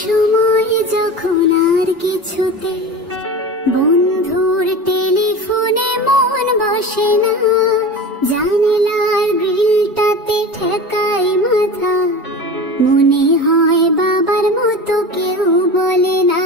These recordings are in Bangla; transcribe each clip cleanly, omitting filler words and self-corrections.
সময় যখন আর কিছুতে বন্ধুর টেলিফোনে মন বসে না, জানালার গ্রিলটাতে ঠেকাই মাথা, মনে হয় বাবার মতো কেউ বলে না।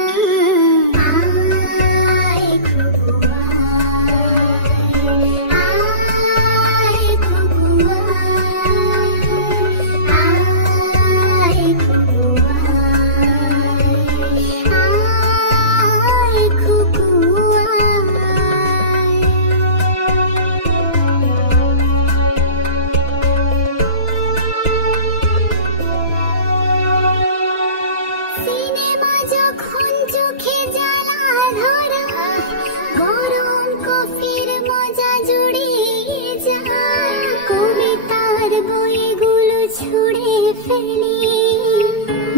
ছুড়ে ফেলি,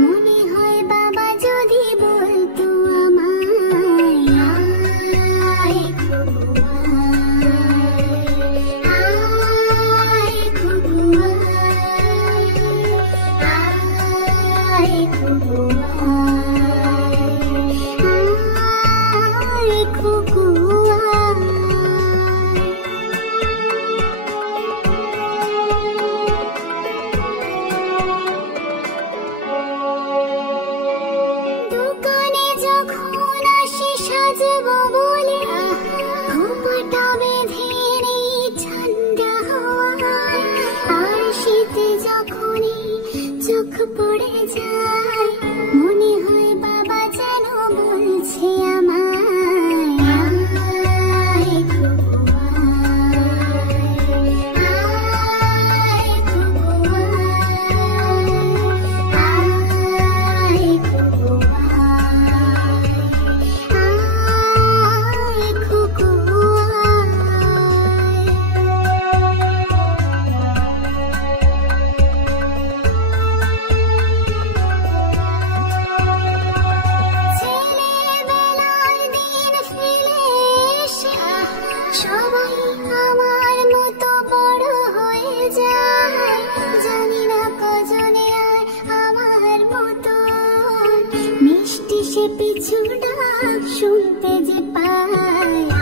মনে হয় বাবা যদি বলতো আমায়, আয় খুকু আয়, খুকু আয়, খুকু আয়, খুকু চোখ পড়ে যায়, মনে হয় বাবা যেন বলছে আমায়, আয় খুকু আয়, খুকু আয়, খুকু আয়, খুকু সবাই আমার মতো বড় হয়ে যায়, জানি না কজনে আর আমার মতো মিষ্টি সে পিছু ডাক শুনতে যে পায়।